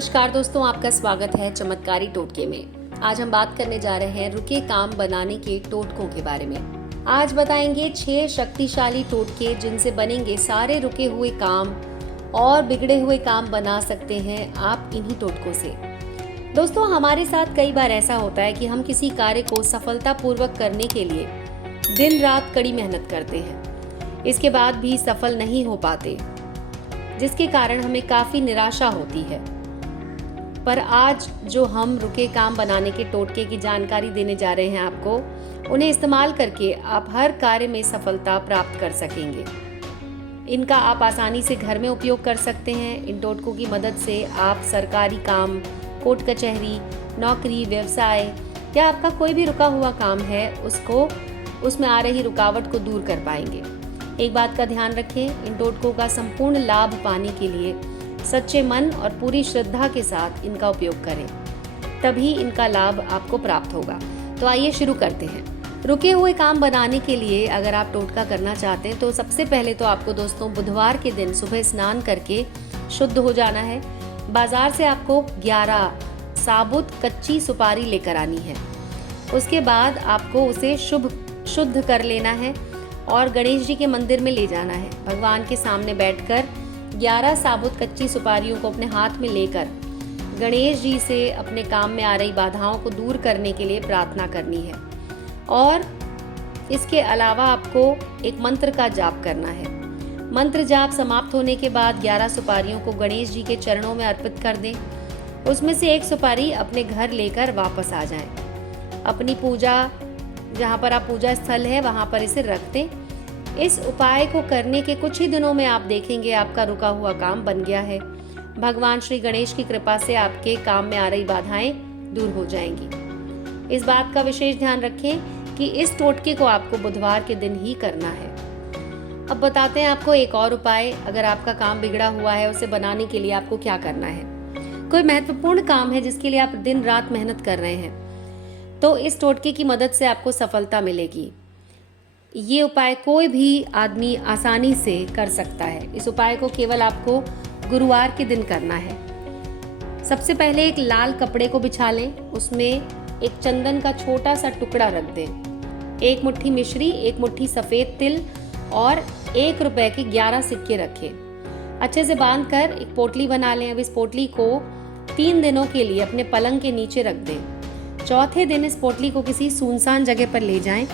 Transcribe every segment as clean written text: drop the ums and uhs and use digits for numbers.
नमस्कार दोस्तों, आपका स्वागत है चमत्कारी टोटके में। आज हम बात करने जा रहे हैं रुके काम बनाने के टोटकों के बारे में। आज बताएंगे 6 शक्तिशाली टोटके जिनसे बनेंगे सारे रुके हुए काम और बिगड़े हुए काम बना सकते हैं आप इन्हीं टोटकों से। दोस्तों, हमारे साथ कई बार ऐसा होता है कि हम किसी कार्य को सफलतापूर्वक करने के लिए दिन रात कड़ी मेहनत करते हैं, इसके बाद भी सफल नहीं हो पाते, जिसके कारण हमें काफी निराशा होती है। पर आज जो हम रुके काम बनाने के टोटके की जानकारी देने जा रहे हैं आपको, उन्हें इस्तेमाल करके आप हर कार्य में सफलता प्राप्त कर सकेंगे। इनका आप आसानी से घर में उपयोग कर सकते हैं। इन टोटकों की मदद से आप सरकारी काम, कोर्ट कचहरी, नौकरी, व्यवसाय या आपका कोई भी रुका हुआ काम है उसमें आ रही रुकावट को दूर कर पाएंगे। एक बात का ध्यान रखें, इन टोटकों का संपूर्ण लाभ पाने के लिए सच्चे मन और पूरी श्रद्धा के साथ इनका उपयोग करें, तभी इनका लाभ आपको प्राप्त होगा। तो आइए शुरू करते हैं। रुके हुए काम बनाने के लिए अगर आप टोटका करना चाहते हैं तो सबसे पहले तो आपको दोस्तों बुधवार के दिन सुबह स्नान करके शुद्ध हो जाना है। बाजार से आपको 11 साबुत कच्ची सुपारी लेकर आनी है। उसके बाद आपको उसे शुद्ध कर लेना है और गणेश जी के मंदिर में ले जाना है। भगवान के सामने बैठकर 11 साबुत कच्ची सुपारियों को अपने हाथ में लेकर गणेश जी से अपने काम में आ रही बाधाओं को दूर करने के लिए प्रार्थना करनी है। और इसके अलावा आपको एक मंत्र का जाप करना है। मंत्र जाप समाप्त होने के बाद 11 सुपारियों को गणेश जी के चरणों में अर्पित कर दें। उसमें से एक सुपारी अपने घर लेकर वापस आ जाएं। अपनी पूजा, जहाँ पर आप पूजा स्थल है वहाँ पर इसे रख दें। इस उपाय को करने के कुछ ही दिनों में आप देखेंगे आपका रुका हुआ काम बन गया है। भगवान श्री गणेश की कृपा से आपके काम में आ रही बाधाएं दूर हो जाएंगी। इस बात का विशेष ध्यान रखें कि इस टोटके को आपको बुधवार के दिन ही करना है। अब बताते हैं आपको एक और उपाय। अगर आपका काम बिगड़ा हुआ है, उसे बनाने के लिए आपको क्या करना है। कोई महत्वपूर्ण काम है जिसके लिए आप दिन रात मेहनत कर रहे हैं, तो इस टोटके की मदद से आपको सफलता मिलेगी। ये उपाय कोई भी आदमी आसानी से कर सकता है। इस उपाय को केवल आपको गुरुवार के दिन करना है। सबसे पहले एक लाल कपड़े को बिछा लें, उसमें एक चंदन का छोटा सा टुकड़ा रख दें। 1 मुट्ठी मिश्री, 1 मुट्ठी सफेद तिल और 1 रुपए के 11 सिक्के रखें। अच्छे से बांधकर एक पोटली बना लें। अब इस पोटली को 3 दिनों के लिए अपने पलंग के नीचे रख दें। चौथे दिन इस पोटली को किसी सुनसान जगह पर ले जाएं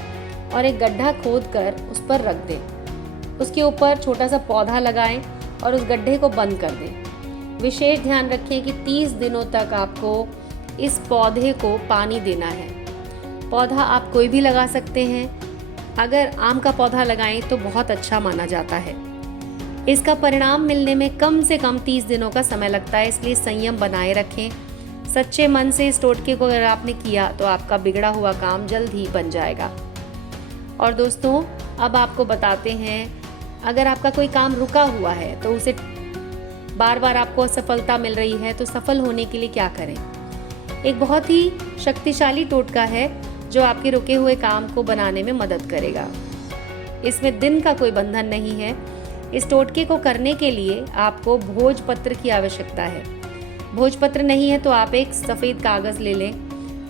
और एक गड्ढा खोदकर उस पर रख दें। उसके ऊपर छोटा सा पौधा लगाएं और उस गड्ढे को बंद कर दें। विशेष ध्यान रखें कि 30 दिनों तक आपको इस पौधे को पानी देना है। पौधा आप कोई भी लगा सकते हैं। अगर आम का पौधा लगाएं तो बहुत अच्छा माना जाता है। इसका परिणाम मिलने में कम से कम 30 दिनों का समय लगता है, इसलिए संयम बनाए रखें। सच्चे मन से इस टोटके को अगर आपने किया तो आपका बिगड़ा हुआ काम जल्द ही बन जाएगा। और दोस्तों, अब आपको बताते हैं, अगर आपका कोई काम रुका हुआ है तो उसे बार बार आपको असफलता मिल रही है, तो सफल होने के लिए क्या करें। एक बहुत ही शक्तिशाली टोटका है जो आपके रुके हुए काम को बनाने में मदद करेगा। इसमें दिन का कोई बंधन नहीं है। इस टोटके को करने के लिए आपको भोजपत्र की आवश्यकता है। भोजपत्र नहीं है तो आप एक सफेद कागज ले लें,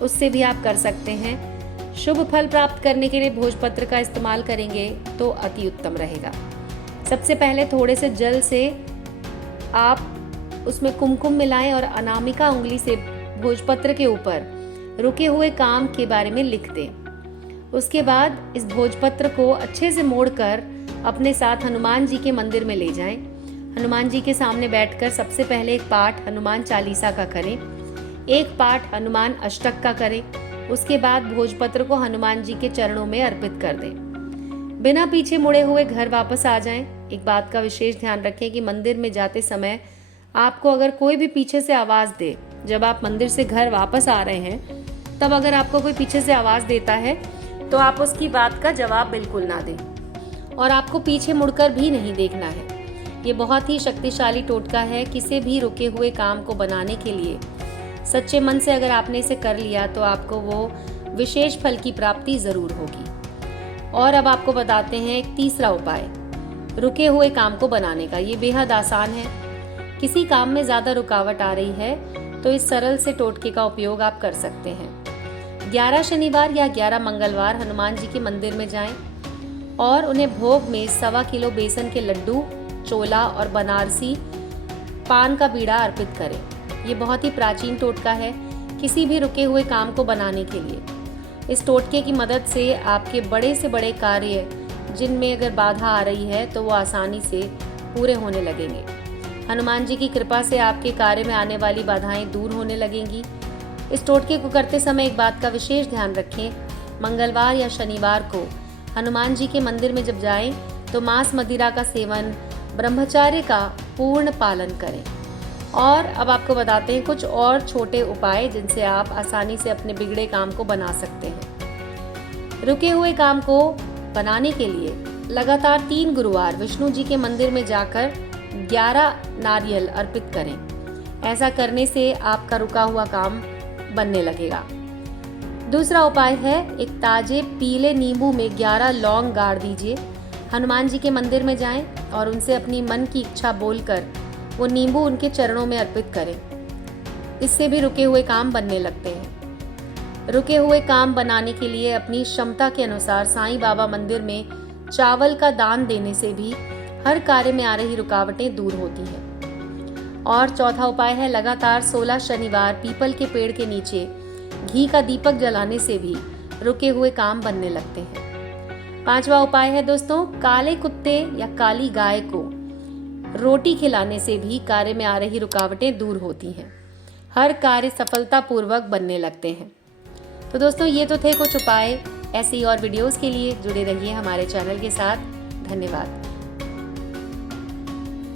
उससे भी आप कर सकते हैं। शुभ फल प्राप्त करने के लिए भोजपत्र का इस्तेमाल करेंगे तो अति उत्तम रहेगा। सबसे पहले थोड़े से जल से आप उसमें कुमकुम मिलाएं और अनामिका उंगली से भोजपत्र के ऊपर रुके हुए काम के बारे में लिख दें। उसके बाद इस भोजपत्र को अच्छे से मोड़कर अपने साथ हनुमान जी के मंदिर में ले जाएं। हनुमान जी के सामने बैठकर सबसे पहले एक पाठ हनुमान चालीसा का करें, एक पाठ हनुमान अष्टक का करें। उसके बाद भोजपत्र को हनुमान जी के चरणों में अर्पित कर दें। बिना पीछे मुड़े हुए घर वापस आ जाएं। एक बात का विशेष ध्यान रखें कि मंदिर में जाते समय आपको अगर कोई भी पीछे से आवाज दे, जब आप मंदिर से घर वापस आ रहे हैं, तब अगर आपको कोई पीछे से आवाज देता है तो आप उसकी बात का जवाब बिल्कुल ना दें और आपको पीछे मुड़कर भी नहीं देखना है। ये बहुत ही शक्तिशाली टोटका है। किसी भी रुके हुए काम को बनाने के लिए सच्चे मन से अगर आपने इसे कर लिया तो आपको वो विशेष फल की प्राप्ति जरूर होगी। और अब आपको बताते हैं एक तीसरा उपाय रुके हुए काम को बनाने का। ये बेहद आसान है। किसी काम में ज्यादा रुकावट आ रही है तो इस सरल से टोटके का उपयोग आप कर सकते हैं। 11 शनिवार या 11 मंगलवार हनुमान जी के मंदिर में जाएं और उन्हें भोग में 1.25 किलो बेसन के लड्डू, चोला और बनारसी पान का बीड़ा अर्पित करें। ये बहुत ही प्राचीन टोटका है किसी भी रुके हुए काम को बनाने के लिए। इस टोटके की मदद से आपके बड़े से बड़े कार्य जिनमें अगर बाधा आ रही है तो वो आसानी से पूरे होने लगेंगे। हनुमान जी की कृपा से आपके कार्य में आने वाली बाधाएं दूर होने लगेंगी। इस टोटके को करते समय एक बात का विशेष ध्यान रखें, मंगलवार या शनिवार को हनुमान जी के मंदिर में जब जाएं तो मांस मदिरा का सेवन, ब्रह्मचर्य का पूर्ण पालन करें। और अब आपको बताते हैं कुछ और छोटे उपाय जिनसे आप आसानी से अपने बिगड़े काम को बना सकते हैं। रुके हुए काम को बनाने के लिए लगातार 3 गुरुवार विष्णु जी के मंदिर में जाकर 11 नारियल अर्पित करें। ऐसा करने से आपका रुका हुआ काम बनने लगेगा। दूसरा उपाय है, एक ताजे पीले नींबू में 11 लौंग गाड़ दीजिए। हनुमान जी के मंदिर में जाएं और उनसे अपनी मन की इच्छा बोलकर वो नींबू उनके चरणों में अर्पित करें। इससे भी रुके हुए काम बनने लगते हैं। रुके हुए काम बनाने के लिए अपनी क्षमता के अनुसार साईं बाबा मंदिर में चावल का दान देने से भी हर कार्य में आ रही रुकावटें दूर होती हैं। और चौथा उपाय है, लगातार 16 शनिवार पीपल के पेड़ के नीचे घी का दीपक जलाने से भी रुके हुए काम बनने लगते हैं। 5वां उपाय है दोस्तों, काले कुत्ते या काली गाय को रोटी खिलाने से भी कार्य में आ रही रुकावटें दूर होती हैं। हर कार्य सफलतापूर्वक बनने लगते हैं। तो दोस्तों ये तो थे कुछ उपाय। ऐसी और वीडियोस के लिए जुड़े रहिए हमारे चैनल के साथ। धन्यवाद।